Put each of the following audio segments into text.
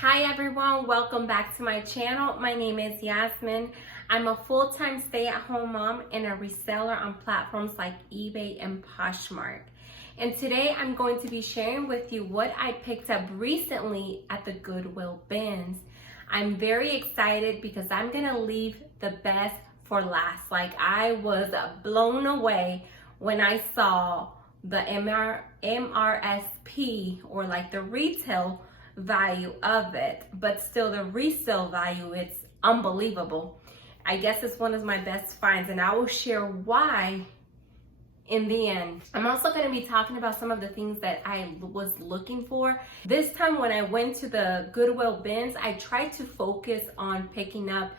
Hi everyone, welcome back to my channel. My name is Yasmin. I'm a full-time stay-at-home mom and a reseller on platforms like eBay and Poshmark. And today I'm going to be sharing with you what I picked up recently at the Goodwill bins. I'm very excited because I'm gonna leave the best for last. Like, I was blown away when I saw the MRSP, or like the retail value of it, but still the resale value, it's unbelievable. I guess it's one of my best finds, and I will share why in the end. I'm also going to be talking about some of the things that I was looking for. This time when I went to the Goodwill bins, I tried to focus on picking up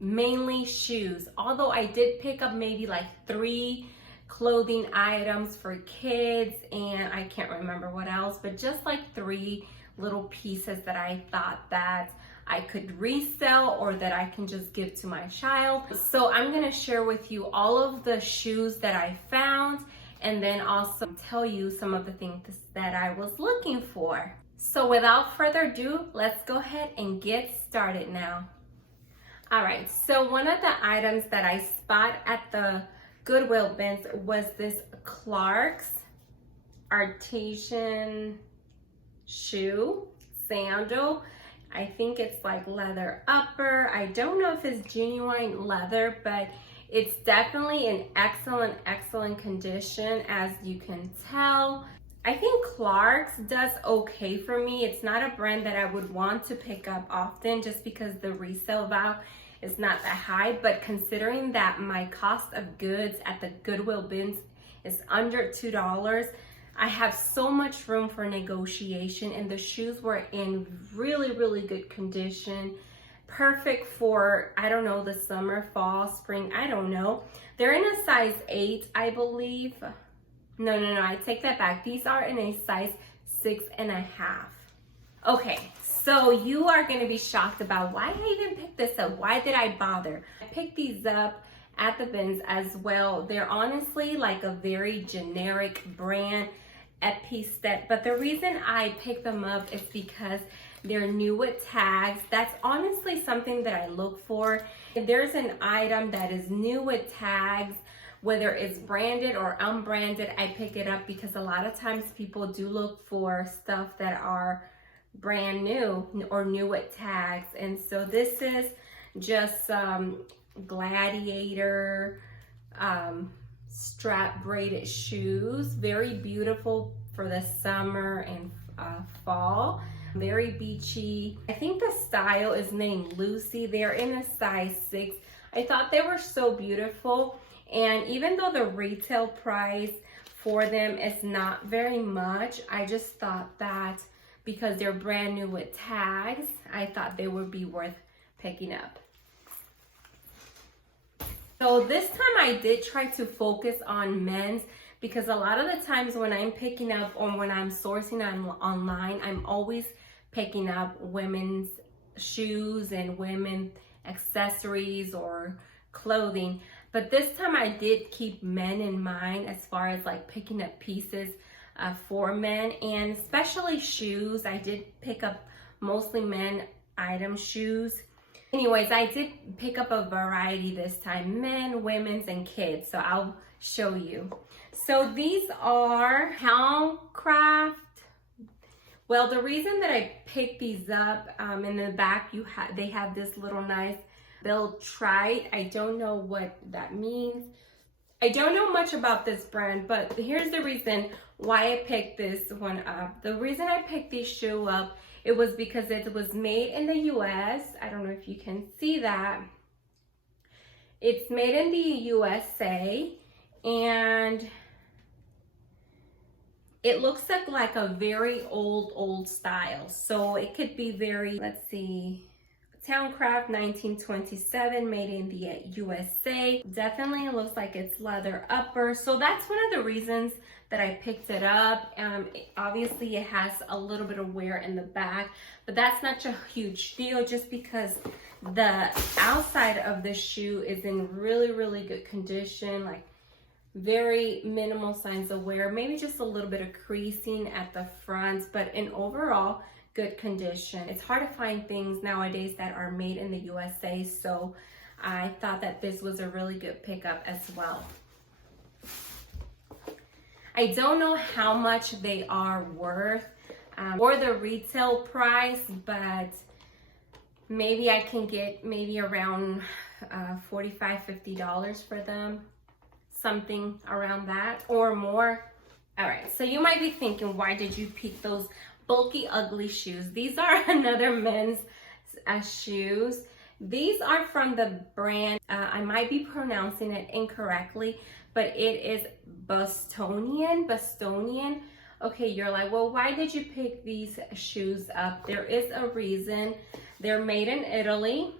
mainly shoes, although I did pick up maybe like 3 clothing items for kids, and I can't remember what else, but just like 3 little pieces that I thought that I could resell or that I can just give to my child. So I'm going to share with you all of the shoes that I found, and then also tell you some of the things that I was looking for. So without further ado, let's go ahead and get started now. All right, so one of the items that I spot at the Goodwill bins was this Clark's artisan shoe sandal. I think it's like leather upper. I don't know if it's genuine leather, but it's definitely in excellent condition, as you can tell. I think Clark's does okay for me. It's not a brand that I would want to pick up often just because the resale value is not that high, but considering that my cost of goods at the Goodwill bins is under $2, I have so much room for negotiation, and the shoes were in really good condition. Perfect for, I don't know, the summer, fall, spring, I don't know. They're in a size 8, I believe. No, I take that back. These are in a size 6.5. Okay, so you are gonna be shocked about why I even picked this up. Why did I bother? I picked these up at the bins as well. They're honestly like a very generic brand at piece set, but the reason I picked them up is because they're new with tags. That's honestly something that I look for. If there's an item that is new with tags, whether it's branded or unbranded, I pick it up because a lot of times people do look for stuff that are brand new or new with tags. And so this is just gladiator strap braided shoes, very beautiful for the summer and fall, very beachy. I think the style is named Lucy. They're in a size 6. I thought they were so beautiful, and even though the retail price for them is not very much, I just thought that because they're brand new with tags, I thought they would be worth picking up. So this time I did try to focus on men's, because a lot of the times when I'm picking up or when I'm sourcing online, I'm always picking up women's shoes and women's accessories or clothing. But this time I did keep men in mind as far as like picking up pieces for men, and especially shoes. I did pick up mostly men item shoes. Anyways, I did pick up a variety this time, men, women's, and kids. So I'll show you. So these are Towncraft. Well, the reason that I picked these up, in the back they have this little nice bill trite. I don't know what that means. I don't know much about this brand, but here's the reason why I picked this one up. The reason I picked this shoe up, it was because it was made in the US. I don't know if you can see that. It's made in the USA, and it looks like a very old style. So it could be very, let's see, Towncraft 1927, made in the USA. Definitely looks like it's leather upper. So that's one of the reasons that I picked it up. Obviously it has a little bit of wear in the back, but that's not a huge deal just because the outside of the shoe is in really good condition, like very minimal signs of wear, maybe just a little bit of creasing at the front, but in overall good condition. It's hard to find things nowadays that are made in the USA, so I thought that this was a really good pickup as well. I don't know how much they are worth or the retail price, but maybe I can get maybe around $45, $50 for them, something around that or more. All right, so you might be thinking, why did you pick those bulky, ugly shoes? These are another men's shoes. These are from the brand, I might be pronouncing it incorrectly, but it is Bostonian. Okay, you're like, well, why did you pick these shoes up? There is a reason. They're made in Italy.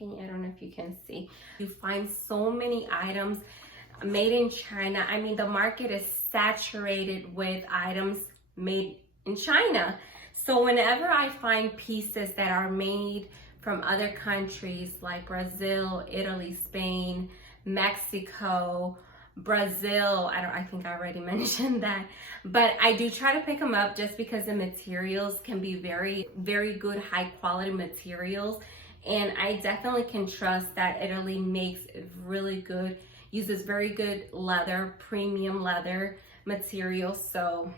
I don't know if you can see. You find so many items made in China. I mean, the market is saturated with items made in China. So whenever I find pieces that are made from other countries like Brazil, Italy, Spain, Mexico, Brazil, I think I already mentioned that, but I do try to pick them up just because the materials can be very, very good, high quality materials. And I definitely can trust that Italy makes really good, uses very good leather, premium leather material. So,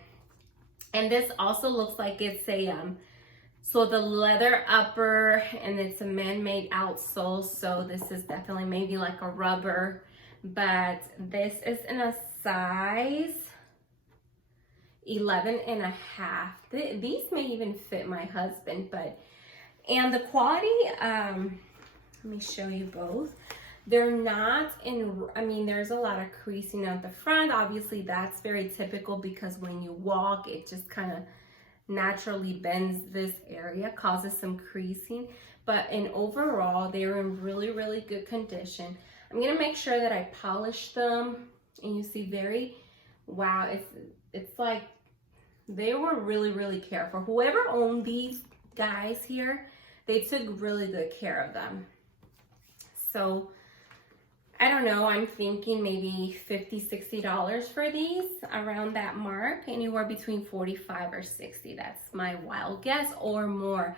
and this also looks like it's a, so the leather upper and it's a man-made outsole. So this is definitely maybe like a rubber, but this is in a size 11.5. These may even fit my husband, but, and the quality, let me show you both. They're not in, I mean, there's a lot of creasing at the front. Obviously, that's very typical because when you walk, it just kind of naturally bends this area, causes some creasing. But in overall, they're in really, really good condition. I'm gonna make sure that I polish them, and you see very, wow, it's like they were really, really careful. Whoever owned these guys here, they took really good care of them. So I don't know, I'm thinking maybe $50, $60 for these, around that mark, anywhere between 45 or 60. That's my wild guess, or more,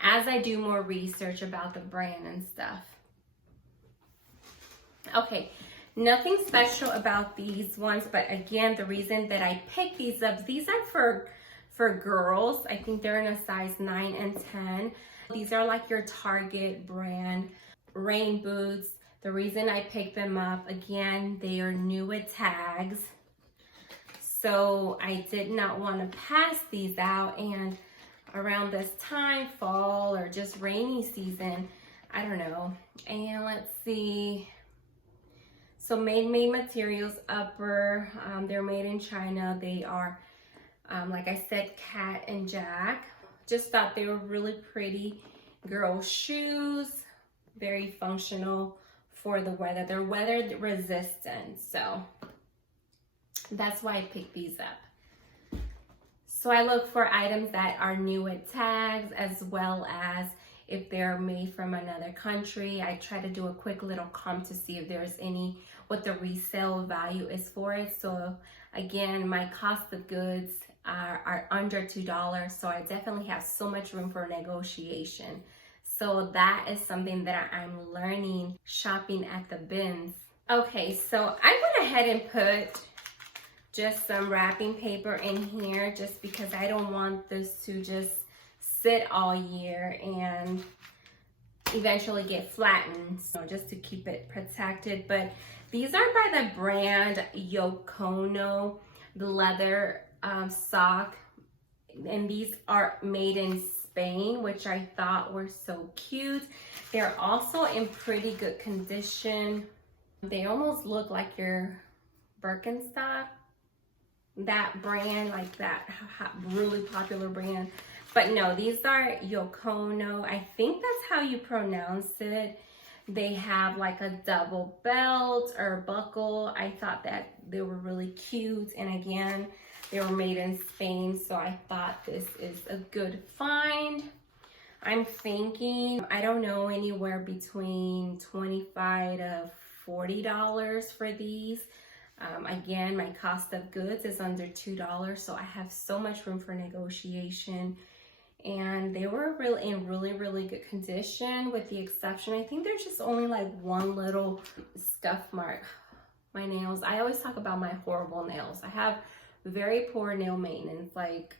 as I do more research about the brand and stuff. Okay, nothing special about these ones, but again, the reason that I picked these up, these are for girls. I think they're in a size 9 and 10. These are like your Target brand rain boots. The reason I picked them up, again, they are new with tags. So I did not want to pass these out, and around this time, fall or just rainy season, I don't know. And let's see. So made materials upper, they're made in China. They are, like I said, Cat and Jack. Just thought they were really pretty girl shoes, very functional for the weather. They're weather resistant, so that's why I picked these up. So I look for items that are new with tags, as well as if they're made from another country. I try to do a quick little comp to see if there's any, what the resale value is for it. So again, my cost of goods are under $2, so I definitely have so much room for negotiation. So that is something that I'm learning shopping at the bins. Okay, so I went ahead and put just some wrapping paper in here just because I don't want this to just sit all year and eventually get flattened. So just to keep it protected. But these are by the brand Yokono, the leather sock. And these are made in Spain, which I thought were so cute. They're also in pretty good condition. They almost look like your Birkenstock, that brand, like that really popular brand. But no, these are Yokono. I think that's how you pronounce it. They have like a double belt or buckle. I thought that they were really cute. And again, they were made in Spain, so I thought this is a good find. I'm thinking, I don't know, anywhere between $25 to $40 for these. Again, my cost of goods is under $2, so I have so much room for negotiation. And they were really in really good condition, with the exception, I think there's just only like one little scuff mark. My nails, I always talk about my horrible nails. I have very poor nail maintenance. Like,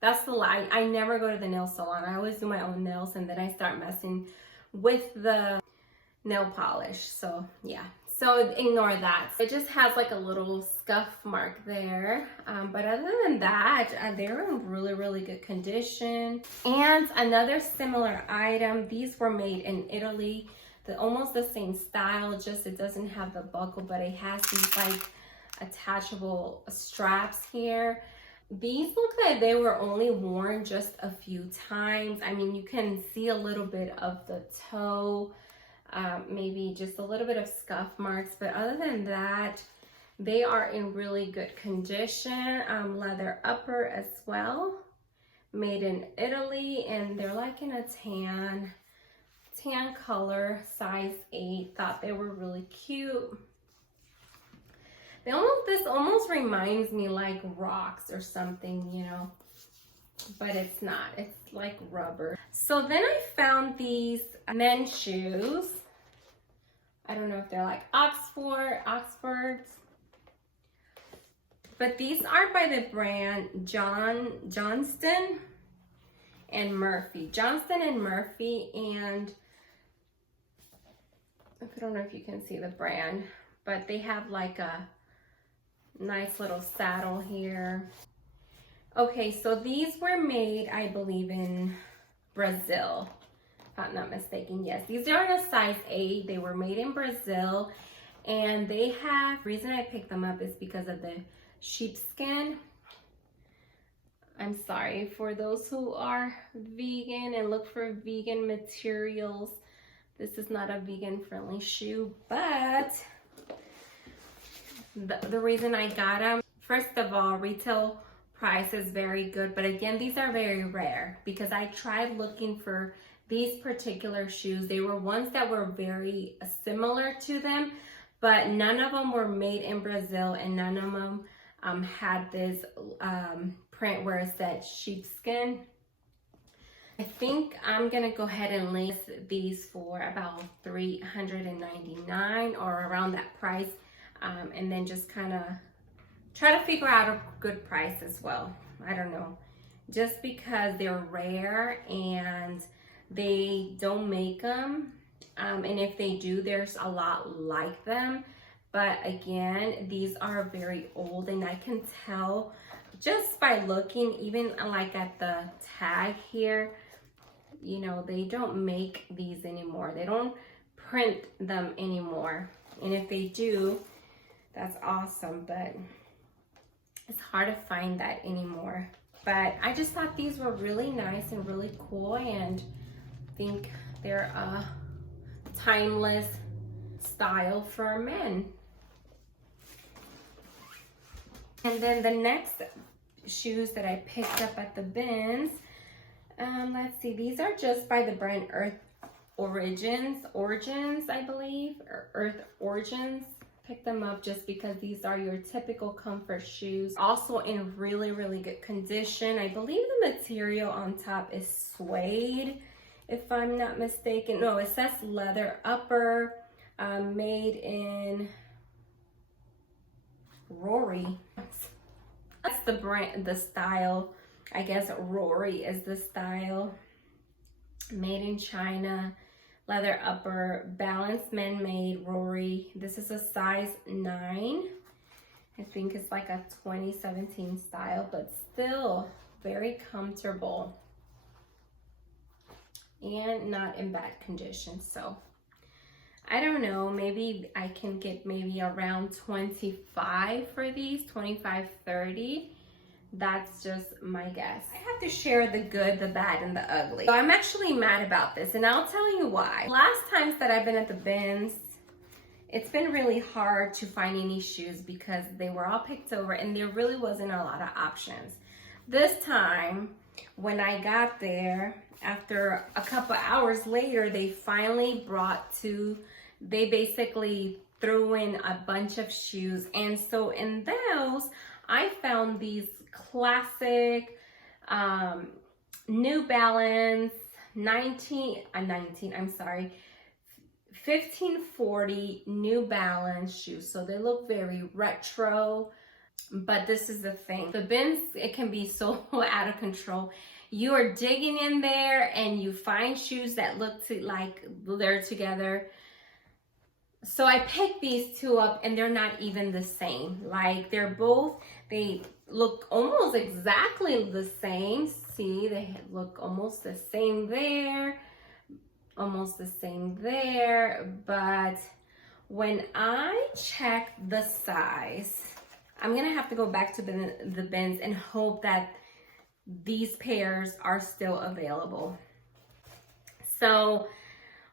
that's the lie. I never go to the nail salon. I always do my own nails, and then I start messing with the nail polish. So yeah, so ignore that. It just has like a little scuff mark there, but other than that, they're in really good condition. And another similar item, these were made in Italy. Almost the same style, just it doesn't have the buckle, but it has these like attachable straps here. These look like they were only worn just a few times. I mean, you can see a little bit of the toe, maybe just a little bit of scuff marks, but other than that, they are in really good condition. Leather upper as well, made in Italy, and they're like in a tan color, size 8. Thought they were really cute. This almost reminds me like rocks or something, you know, but it's not. It's like rubber. So then I found these men's shoes. I don't know if they're like Oxfords, but these are by the brand Johnston and Murphy. Johnston and Murphy, and I don't know if you can see the brand, but they have like a nice little saddle here. Okay, so these were made, I believe, in Brazil, if I'm not mistaken. Yes, these are a size 8. They were made in Brazil, and they have, the reason I picked them up is because of the sheepskin. I'm sorry for those who are vegan and look for vegan materials. This is not a vegan friendly shoe, but the reason I got them, first of all, retail price is very good, but again, these are very rare because I tried looking for these particular shoes. They were ones that were very similar to them, but none of them were made in Brazil, and none of them had this print where it said sheepskin. I think I'm gonna go ahead and list these for about $399 or around that price, and then just kind of try to figure out a good price as well. I don't know, just because they're rare and they don't make them, and if they do, there's a lot like them. But again, these are very old, and I can tell just by looking, even like at the tag here, you know, they don't make these anymore. They don't print them anymore. And if they do, that's awesome, but it's hard to find that anymore. But I just thought these were really nice and really cool, and I think they're a timeless style for men. And then the next shoes that I picked up at the bins, let's see, these are just by the brand Origins, I believe, or Earth Origins. Pick them up just because these are your typical comfort shoes. Also in really good condition. I believe the material on top is suede, if I'm not mistaken. No, it says leather upper, made in Rory. That's the brand, the style. I guess Rory is the style. Made in China, leather upper, balanced men made, Rory. This is a size 9. I think it's like a 2017 style, but still very comfortable and not in bad condition. So I don't know, maybe I can get maybe around 25 for these, 25, 30. That's just my guess. I have to share the good, the bad, and the ugly. So I'm actually mad about this, and I'll tell you why. Last times that I've been at the bins, it's been really hard to find any shoes because they were all picked over and there really wasn't a lot of options. This time, when I got there, after a couple hours later, they finally they basically threw in a bunch of shoes. And so in those, I found these classic New Balance 1540 New Balance shoes. So they look very retro, but this is the thing. The bins, it can be so out of control. You are digging in there and you find shoes that look like they're together. So I picked these two up and they're not even the same. Like they look almost exactly the same. See, they look almost the same there, almost the same there. But when I check the size, I'm gonna have to go back to the bins and hope that these pairs are still available. So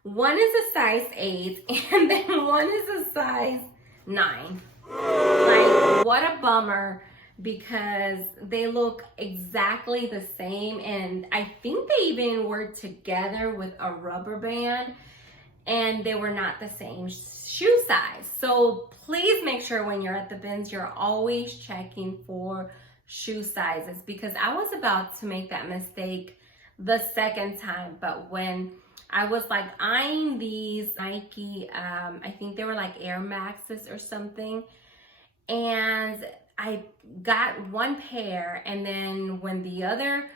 one is a size 8 and then one is a size 9. Like, what a bummer, because they look exactly the same, and I think they even were together with a rubber band and they were not the same shoe size. So please make sure when you're at the bins, you're always checking for shoe sizes, because I was about to make that mistake the second time. But when I was like eyeing these Nike, I think they were like Air Maxes or something, and I got one pair, and then when the other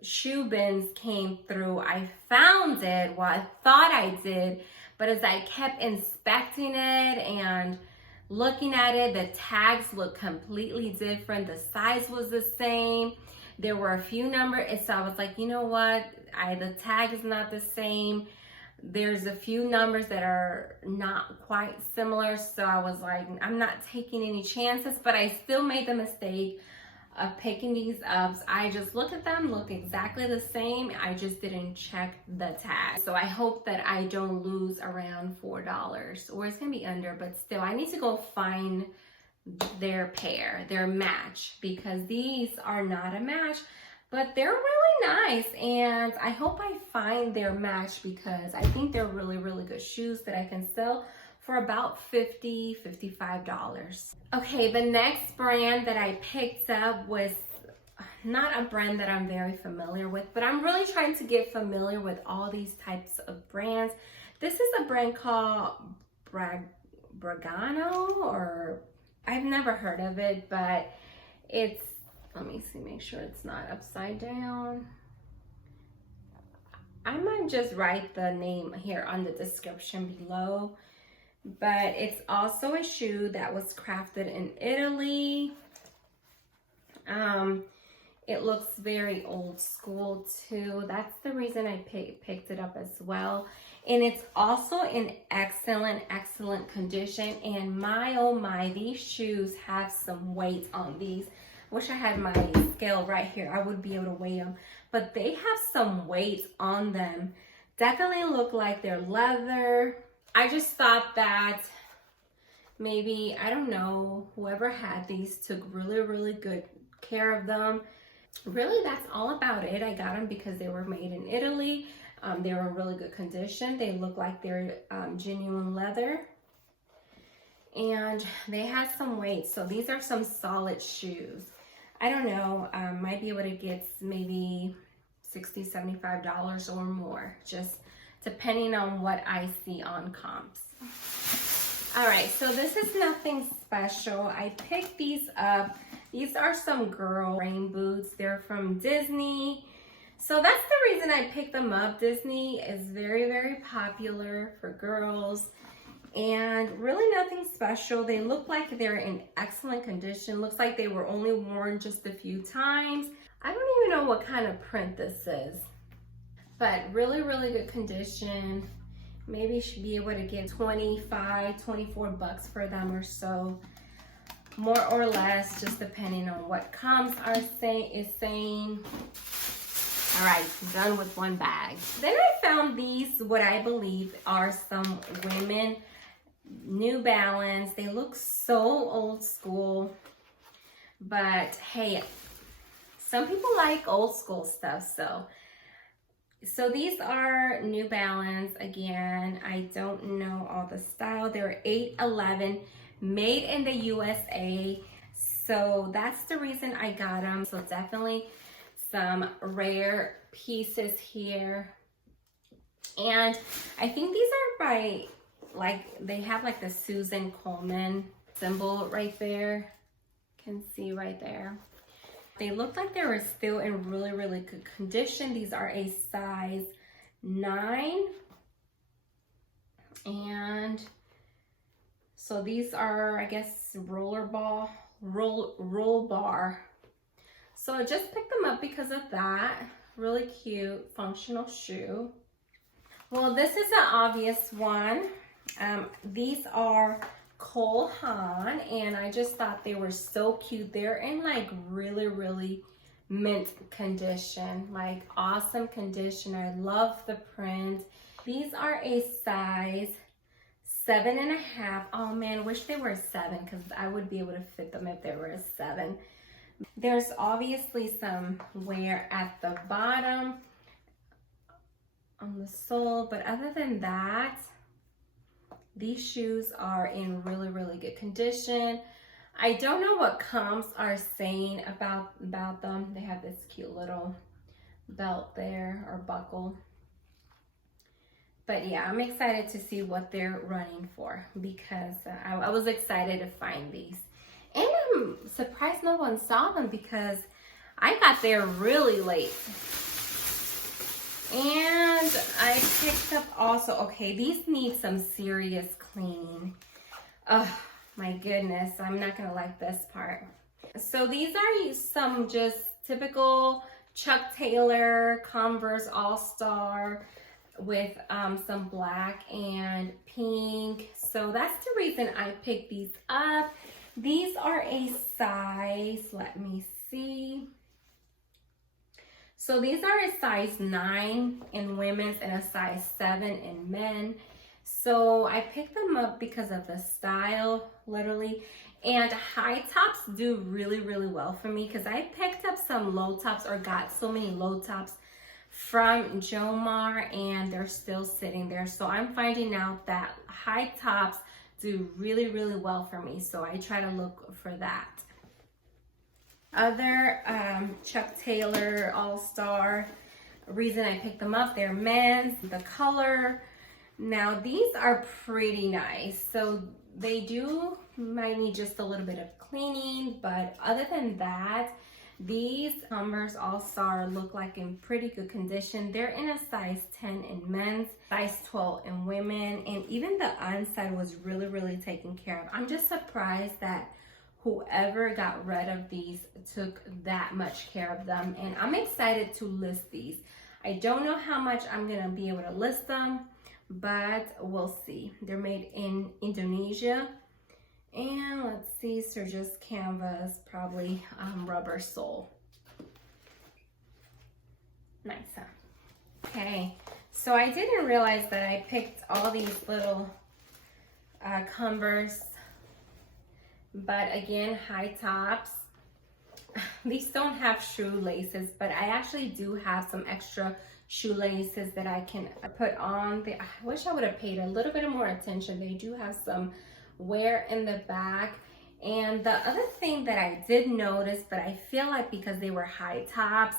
shoe bins came through, I found it. Well, I thought I did, but as I kept inspecting it and looking at it, the tags looked completely different. The size was the same. There were a few numbers, so I was like, you know what? The tag is not the same. There's a few numbers that are not quite similar, so I was like, I'm not taking any chances, but I still made the mistake of picking these up. I just looked at them, looked exactly the same. I just didn't check the tag. So I hope that I don't lose around $4, or it's gonna be under, but still, I need to go find their pair, their match, because these are not a match, but they're really nice, and I hope I find their match, because I think they're really, really good shoes that I can sell for about $50, $55. Okay, the next brand that I picked up was not a brand that I'm very familiar with, but I'm really trying to get familiar with all these types of brands. This is a brand called Bragano, or I've never heard of it, but it's, let me see, make sure it's not upside down. I might just write the name here on the description below. But it's also a shoe that was crafted in Italy. It looks very old school too. That's the reason I picked it up as well. And it's also in excellent, excellent condition. And my, oh my, these shoes have some weight on these. Wish I had my scale right here. I would be able to weigh them. But they have some weight on them. Definitely look like they're leather. I just thought that maybe, I don't know, whoever had these took really, really good care of them. Really, that's all about it. I got them because they were made in Italy. They were in really good condition. They look like they're genuine leather. And they had some weight. So these are some solid shoes. I don't know, might be able to get maybe $60, $75 or more, just depending on what I see on comps. All right, so this is nothing special. I picked these up. These are some girl rain boots. They're from Disney. So that's the reason I picked them up. Disney is very, very popular for girls, and really nothing special. They look like they're in excellent condition. Looks like they were only worn just a few times. I don't even know what kind of print this is, but really, really good condition. Maybe you should be able to get 25, 24 bucks for them or so, more or less, just depending on what comps is saying. All right, done with one bag. Then I found these, what I believe are some women New Balance. They look so old school, but hey, some people like old school stuff, so So these are New Balance. Again, I don't know all the style. They're 811, made in the USA. So that's the reason I got them. So definitely some rare pieces here. And I think these are by, like, they have like the Susan Coleman symbol right there. Can see right there. They look like they were still in really, really good condition. These are a size 9. And so these are, I guess, Rollbar. So I just picked them up because of that. Really cute, functional shoe. Well, this is an obvious one. These are Haan, and I just thought they were so cute. They're in like really, really mint condition, like awesome condition. I love the print. These are a size 7.5. Oh man, wish they were a 7 because I would be able to fit them if they were a 7. There's obviously some wear at the bottom on the sole, but other than that, these shoes are in really, really good condition. I don't know what comps are saying about them. They have this cute little belt there, or buckle. But yeah, I'm excited to see what they're running for, because I was excited to find these. And I'm surprised no one saw them because I got there really late. And I picked up also, okay, these need some serious cleaning. Oh my goodness, I'm not gonna like this part. So these are some just typical Chuck Taylor Converse All-Star with some black and pink. So that's the reason I picked these up. These are a size, let me see. So these are a size 9 in women's and a size 7 in men. So I picked them up because of the style, literally. And high tops do really, really well for me because I picked up some low tops, or got so many low tops from Jomar, and they're still sitting there. So I'm finding out that high tops do really, really well for me. So I try to look for that. Other Chuck Taylor All-Star, reason I picked them up, they're men's, the color. Now these are pretty nice. So they might need just a little bit of cleaning, but other than that, these Converse All-Star look like in pretty good condition. They're in a size 10 in men's, size 12 in women, and even the inside was really, really taken care of. I'm just surprised that whoever got rid of these took that much care of them, and I'm excited to list these. I don't know how much I'm gonna be able to list them, but we'll see. They're made in Indonesia. And let's see, so just canvas, probably rubber sole. Nice, huh? Okay, so I didn't realize that I picked all these little Converse, but again, high tops. These don't have shoelaces, but I actually do have some extra shoelaces that I can put on. I wish I would have paid a little bit more attention. They do have some wear in the back. And the other thing that I did notice, but I feel like because they were high tops,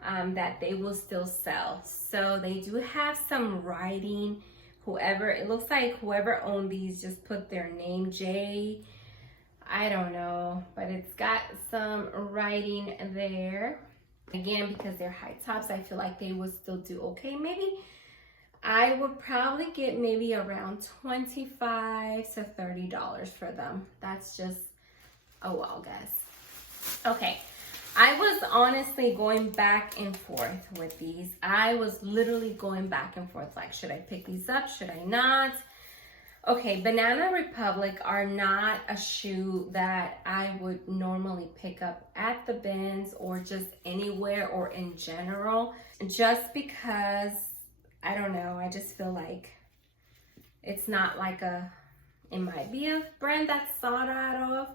that they will still sell. So they do have some writing. It looks like whoever owned these just put their name, J, I don't know, but it's got some writing there. Again, because they're high tops, I feel like they would still do okay. Maybe I would probably get maybe around $25 to $30 for them. That's just a wild guess. Okay, I was honestly going back and forth with these. I was literally going back and forth, like, should I pick these up? Should I not? Okay, Banana Republic are not a shoe that I would normally pick up at the bins or just anywhere or in general, just because, I don't know, I just feel like it's not like it might be a brand that's thought out of,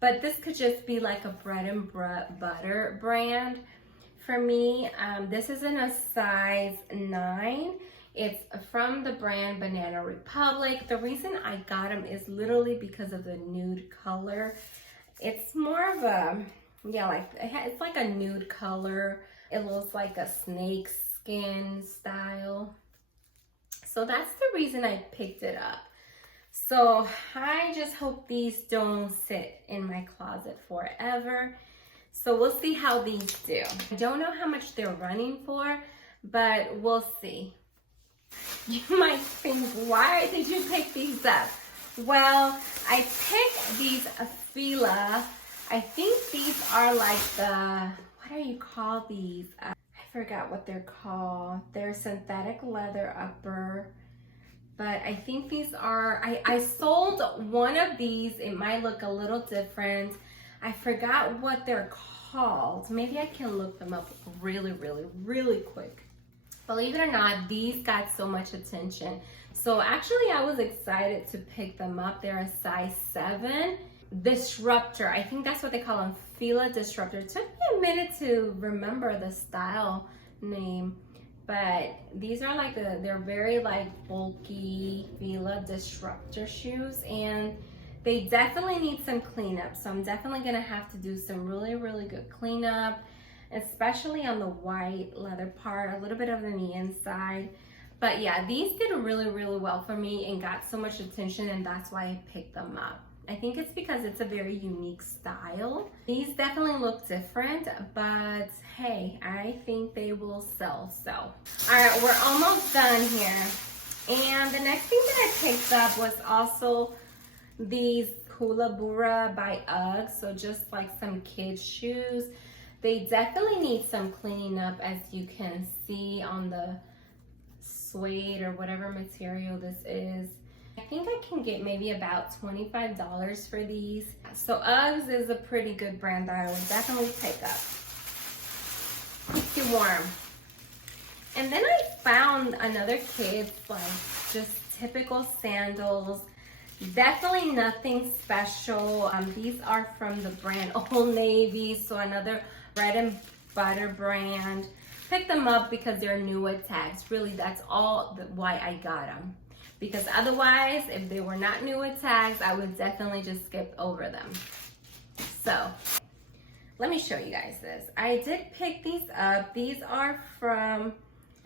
but this could just be like a bread and butter brand for me. This is in a size 9. It's from the brand Banana Republic. The reason I got them is literally because of the nude color. It's more of a, yeah, like it's like a nude color. It looks like a snake skin style. So that's the reason I picked it up. So I just hope these don't sit in my closet forever. So we'll see how these do. I don't know how much they're running for, but we'll see. You might think, why did you pick these up? Well, I picked these Fila. I think these are like the, what do you call these? I forgot what they're called. They're synthetic leather upper. But I think these are, I sold one of these. It might look a little different. I forgot what they're called. Maybe I can look them up really quick. Believe it or not, these got so much attention. So actually I was excited to pick them up. They're a size 7. Disruptor, I think that's what they call them, Fila Disruptor. It took me a minute to remember the style name. But these are like they're very like bulky Fila Disruptor shoes, and they definitely need some cleanup. So I'm definitely gonna have to do some really good cleanup, especially on the white leather part, a little bit of the inside. But yeah, these did really well for me and got so much attention, and that's why I picked them up. I think it's because it's a very unique style. These definitely look different, but hey, I think they will sell. So, all right, we're almost done here. And the next thing that I picked up was also these Koolaburra by UGG. So just like some kids shoes. They definitely need some cleaning up, as you can see on the suede or whatever material this is. I think I can get maybe about $25 for these. So UGGs is a pretty good brand that I would definitely pick up. Keeps you warm. And then I found another kid's like just typical sandals. Definitely nothing special. These are from the brand Old Navy, so another bread and butter brand. Pick them up because they're new with tags. Really, that's all why I got them. Because otherwise, if they were not new with tags, I would definitely just skip over them. So, let me show you guys this. I did pick these up. These are from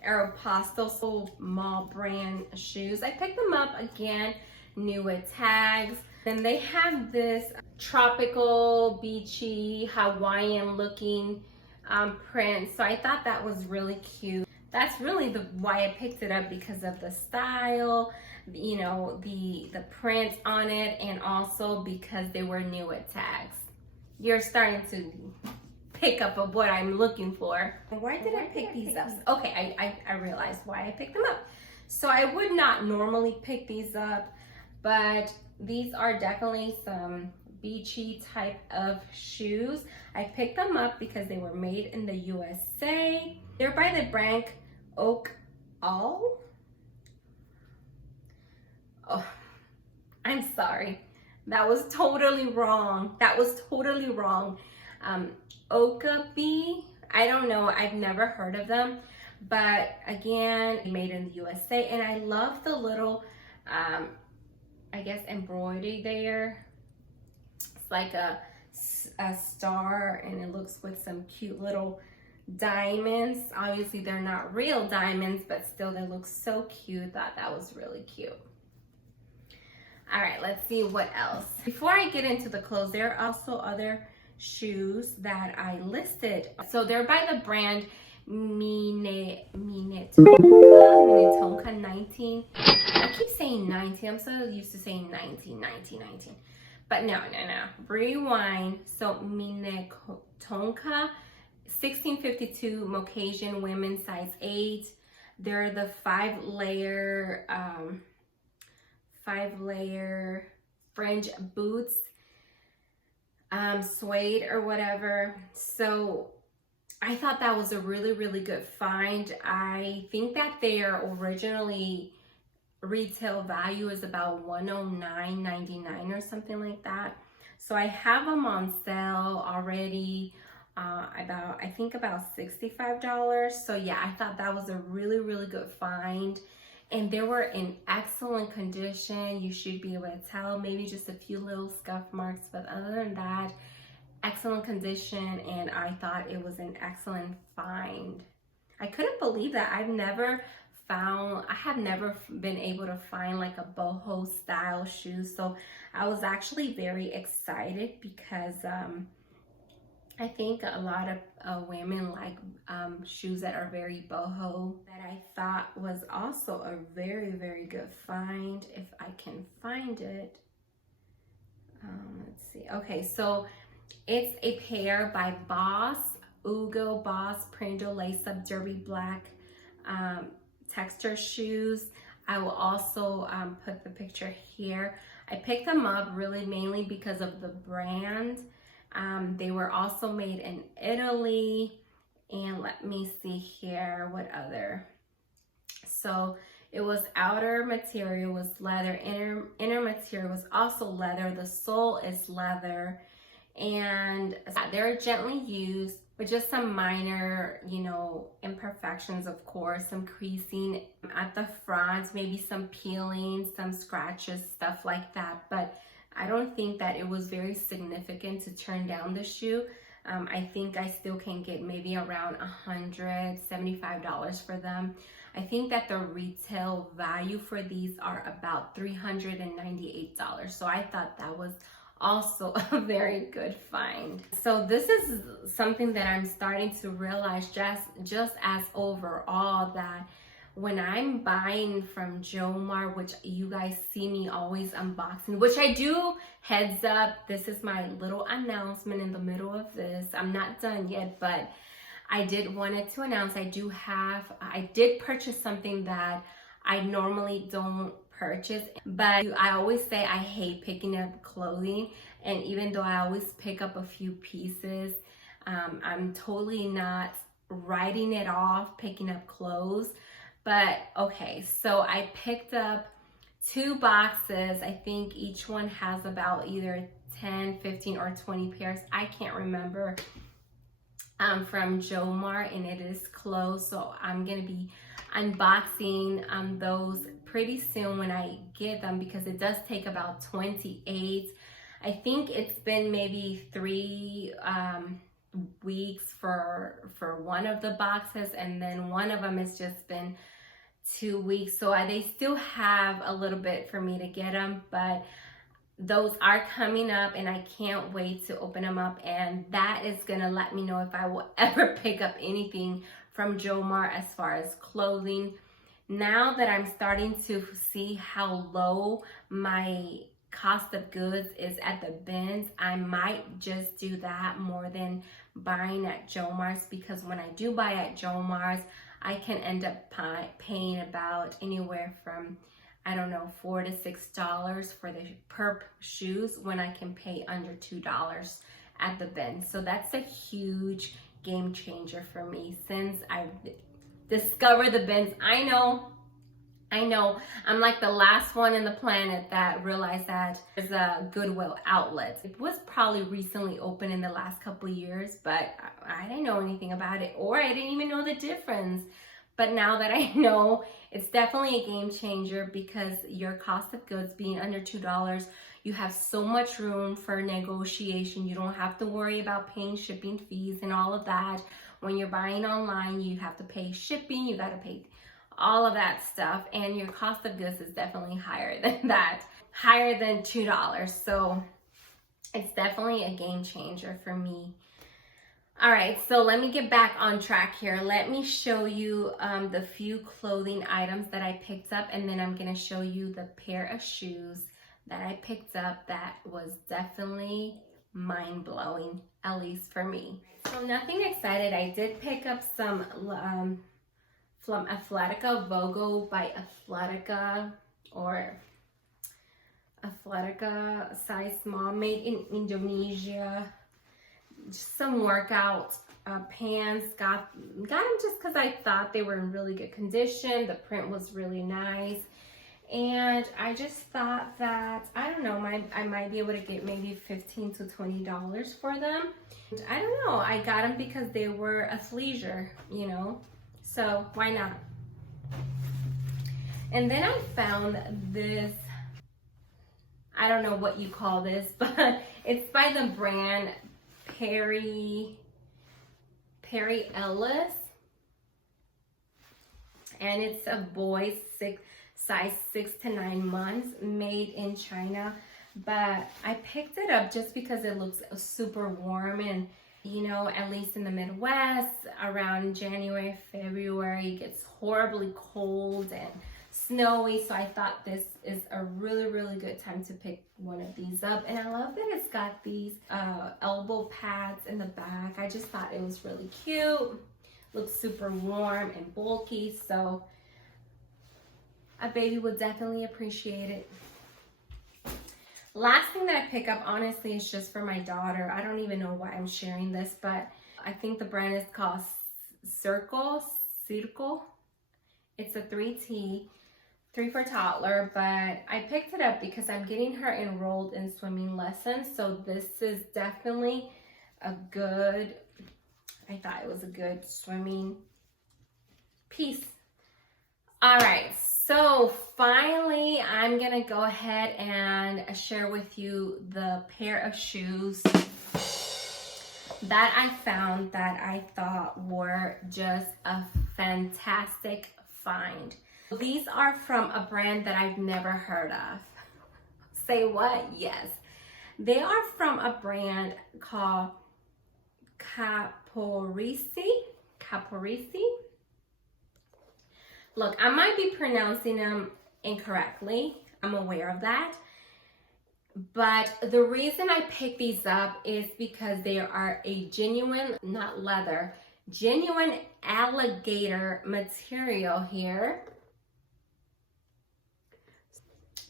Aeropostale, so mall brand shoes. I picked them up again, new with tags. Then they have this tropical, beachy, Hawaiian looking print. So I thought that was really cute. That's really why I picked it up, because of the style, you know, the print on it, and also because they were new with tags. You're starting to pick up of what I'm looking for. Why did I pick these up? Okay, I realized why I picked them up. So I would not normally pick these up, but these are definitely some beachy type of shoes. I picked them up because they were made in the USA. They're by the brand Oak All. Oh, I'm sorry. That was totally wrong. Okapi. I don't know. I've never heard of them. But again, made in the USA. And I love the little, I guess, embroidery there. It's like a star, and it looks with some cute little diamonds. Obviously they're not real diamonds, but still they look so cute. That was really cute. All right, let's see what else. Before I get into the clothes, there are also other shoes that I listed. So they're by the brand Minnetonka 19. I keep saying 19. I'm so used to saying 19. But no. Rewind. So Minnetonka 1652 Caucasian women, size 8. They're the 5-layer fringe boots, suede or whatever. So I thought that was a really good find. I think that their originally retail value is about $109.99 or something like that. So I have them on sale already I think about $65. So yeah, I thought that was a really good find. And they were in excellent condition. You should be able to tell, maybe just a few little scuff marks, but other than that, excellent condition. And I thought it was an excellent find. I couldn't believe that. I have never been able to find like a boho style shoe. So I was actually very excited because I think a lot of women like shoes that are very boho. That I thought was also a very good find, if I can find it. Let's see. Okay, so it's a pair by HUGO Boss Prindle Lace Up Derby Black texture shoes. I will also put the picture here. I picked them up really mainly because of the brand. They were also made in Italy, and let me see here what other. So it was outer material was leather, inner material was also leather, the sole is leather, and they're gently used with just some minor, you know, imperfections, of course, some creasing at the front, maybe some peeling, some scratches, stuff like that, but I don't think that it was very significant to turn down the shoe. I think I still can get maybe around $175 for them. I think that the retail value for these are about $398. So I thought that was also a very good find. So this is something that I'm starting to realize just as overall, that when I'm buying from Jomar, which you guys see me always unboxing, which I do, heads up, this is my little announcement in the middle of this. I'm not done yet, but I did wanted to announce I did purchase something that I normally don't purchase, but I always say I hate picking up clothing, and even though I always pick up a few pieces, I'm totally not writing it off picking up clothes. But okay, so I picked up 2 boxes. I think each one has about either 10, 15, or 20 pairs. I can't remember, from Jomar, and it is closed. So I'm gonna be unboxing those pretty soon when I get them, because it does take about 28. I think it's been maybe 3 weeks for one of the boxes, and then one of them has just been 2 weeks. So they still have a little bit for me to get them, but those are coming up, and I can't wait to open them up, and that is gonna let me know if I will ever pick up anything from Jomar as far as clothing. Now that I'm starting to see how low my cost of goods is at the bins, I might just do that more than buying at Jomar's, because when I do buy at Jomar's, I can end up paying about anywhere from, I don't know, $4 to $6 for the per shoes, when I can pay under $2 at the bin. So that's a huge game changer for me since I discovered the bins. I know, I'm like the last one in the planet that realized that there's a Goodwill Outlet. It was probably recently opened in the last couple of years, but I didn't know anything about it, or I didn't even know the difference. But now that I know, it's definitely a game changer, because your cost of goods being under $2, you have so much room for negotiation. You don't have to worry about paying shipping fees and all of that. When you're buying online, you have to pay shipping, you gotta pay all of that stuff, and your cost of goods is definitely higher than that, higher than $2. So it's definitely a game changer for me. All right, so let me get back on track here. Let me show you the few clothing items that I picked up, and then I'm gonna show you the pair of shoes that I picked up that was definitely mind-blowing, at least for me. So nothing excited. I did pick up some from Athletica, Vogo by Athletica, or Athletica size small, made in Indonesia. Just some workout pants. Got them just because I thought they were in really good condition. The print was really nice, And I just thought that, I don't know, I might be able to get maybe $15 to $20 for them. I don't know, I got them because they were athleisure, you know, so why not? And then I found this, I don't know what you call this, but it's by the brand Perry Ellis. And it's a boy's size 6 to 9 months, made in China. But I picked it up just because it looks super warm, and you know, at least in the Midwest, around January, February, it gets horribly cold and snowy. So I thought this is a really, really good time to pick one of these up. And I love that it's got these elbow pads in the back. I just thought it was really cute. Looks super warm and bulky, so a baby would definitely appreciate it. Last thing that I pick up, honestly, is just for my daughter. I don't even know why I'm sharing this, but I think the brand is called Circle. It's a 3T, 3 for toddler, but I picked it up because I'm getting her enrolled in swimming lessons. So this is definitely a good, I thought it was a good swimming piece. All right, so finally, I'm gonna go ahead and share with you the pair of shoes that I found that I thought were just a fantastic find. These are from a brand that I've never heard of. Say what? Yes. They are from a brand called CAPORICCI. Look, I might be pronouncing them incorrectly. I'm aware of that. But the reason I picked these up is because they are a genuine, not leather, genuine alligator material here.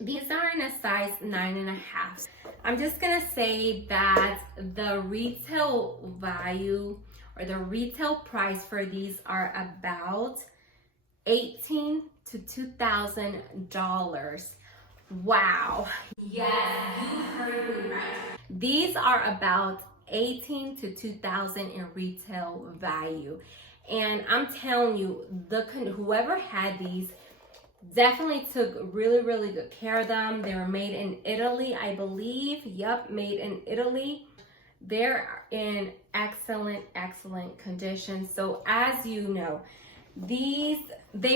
These are in a size 9.5. I'm just gonna say that the retail value or the retail price for these are about $18,000 to $2,000. Wow. Yes, you heard me right. These are about $18,000 to $2,000 in retail value. And I'm telling you, whoever had these definitely took really, really good care of them. They were made in Italy, I believe. Yep, made in Italy. They're in excellent, excellent condition. So as you know, they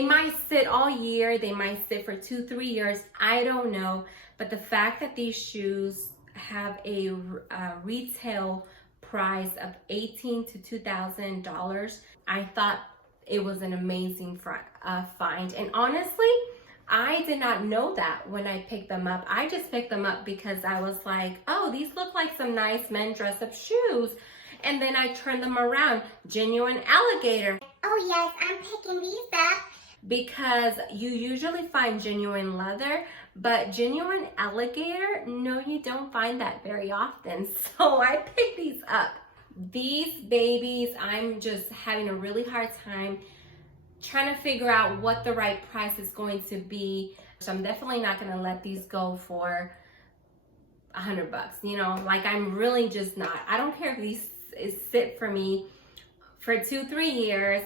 might sit all year, they might sit for 2-3 years, I don't know, but the fact that these shoes have a retail price of $18,000 to $2,000, I thought it was an amazing find. And honestly, I did not know that when I picked them up. I just picked them up because I was like, oh, these look like some nice men dress-up shoes. And then I turned them around, genuine alligator. Oh yes, I'm picking these up. Because you usually find genuine leather, but genuine alligator, no, you don't find that very often. So I picked these up. These babies, I'm just having a really hard time trying to figure out what the right price is going to be. So I'm definitely not gonna let these go for $100, you know, like I'm really just not. I don't care if these sit for me for 2-3 years,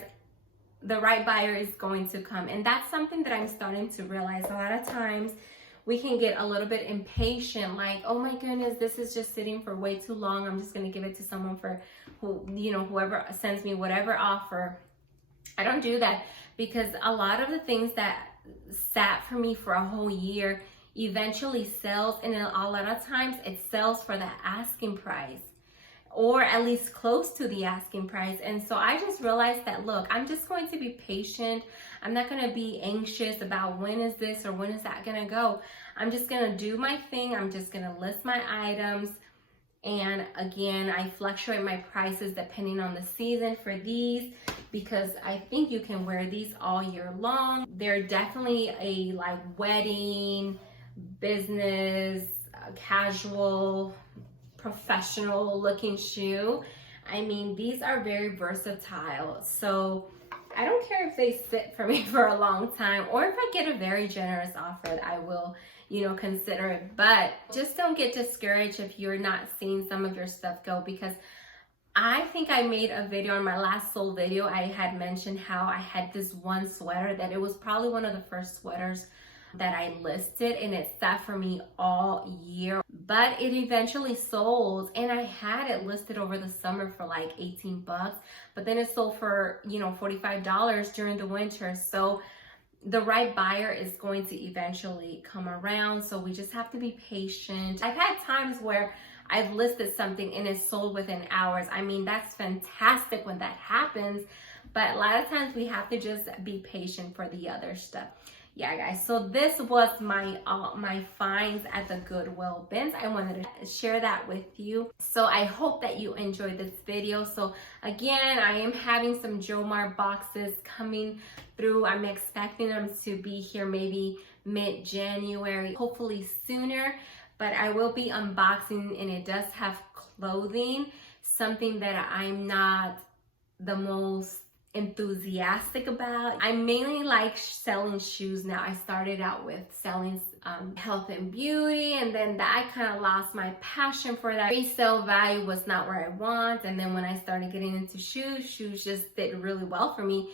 the right buyer is going to come. And that's something that I'm starting to realize. A lot of times we can get a little bit impatient, like, oh my goodness, this is just sitting for way too long. I'm just gonna give it to someone for whoever sends me whatever offer. I don't do that, because a lot of the things that sat for me for a whole year eventually sells, and a lot of times it sells for the asking price, or at least close to the asking price. And so I just realized that, look, I'm just going to be patient. I'm not going to be anxious about when is this or when is that going to go. I'm just going to do my thing. I'm just going to list my items. And again, I fluctuate my prices depending on the season for these, because I think you can wear these all year long. They're definitely a like wedding, business, casual, professional looking shoe. I mean, these are very versatile. So I don't care if they sit for me for a long time, or if I get a very generous offer, I will, you know, consider it. But just don't get discouraged if you're not seeing some of your stuff go, because I think I made a video on my last sold video. I had mentioned how I had this one sweater that it was probably one of the first sweaters that I listed, and it sat for me all year, but it eventually sold, and I had it listed over the summer for like 18 bucks, but then it sold for, you know, $45 during the winter. So the right buyer is going to eventually come around, so we just have to be patient. I've had times where I've listed something and it's sold within hours. I mean, that's fantastic when that happens, but a lot of times we have to just be patient for the other stuff. Yeah, guys, so this was my finds at the Goodwill bins. I wanted to share that with you. So I hope that you enjoyed this video. So again, I am having some Jomar boxes coming through. I'm expecting them to be here maybe mid-January, hopefully sooner. But I will be unboxing, and it does have clothing, something that I'm not the most enthusiastic about. I mainly like selling shoes now. I started out with selling health and beauty, and then that kind of lost my passion for that. Resale value was not where I want, and then when I started getting into shoes just did really well for me.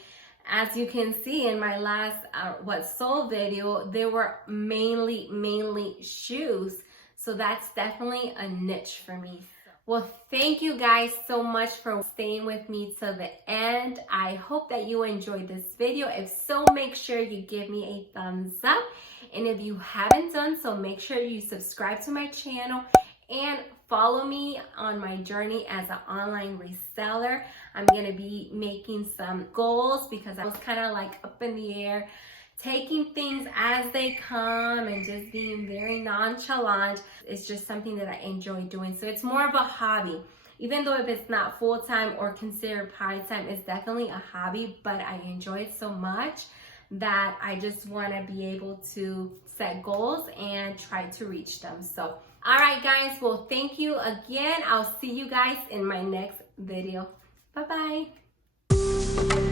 As you can see in my last what sold video, they were mainly shoes. So that's definitely a niche for me. Well, thank you guys so much for staying with me till the end. I hope that you enjoyed this video. If so, make sure you give me a thumbs up. And if you haven't done so, make sure you subscribe to my channel and follow me on my journey as an online reseller. I'm gonna be making some goals because I was kind of like up in the air, taking things as they come and just being very nonchalant. It's just something that I enjoy doing. So it's more of a hobby. Even though if it's not full-time or considered part-time, it's definitely a hobby, but I enjoy it so much that I just want to be able to set goals and try to reach them. So, all right, guys. Well, thank you again. I'll see you guys in my next video. Bye-bye.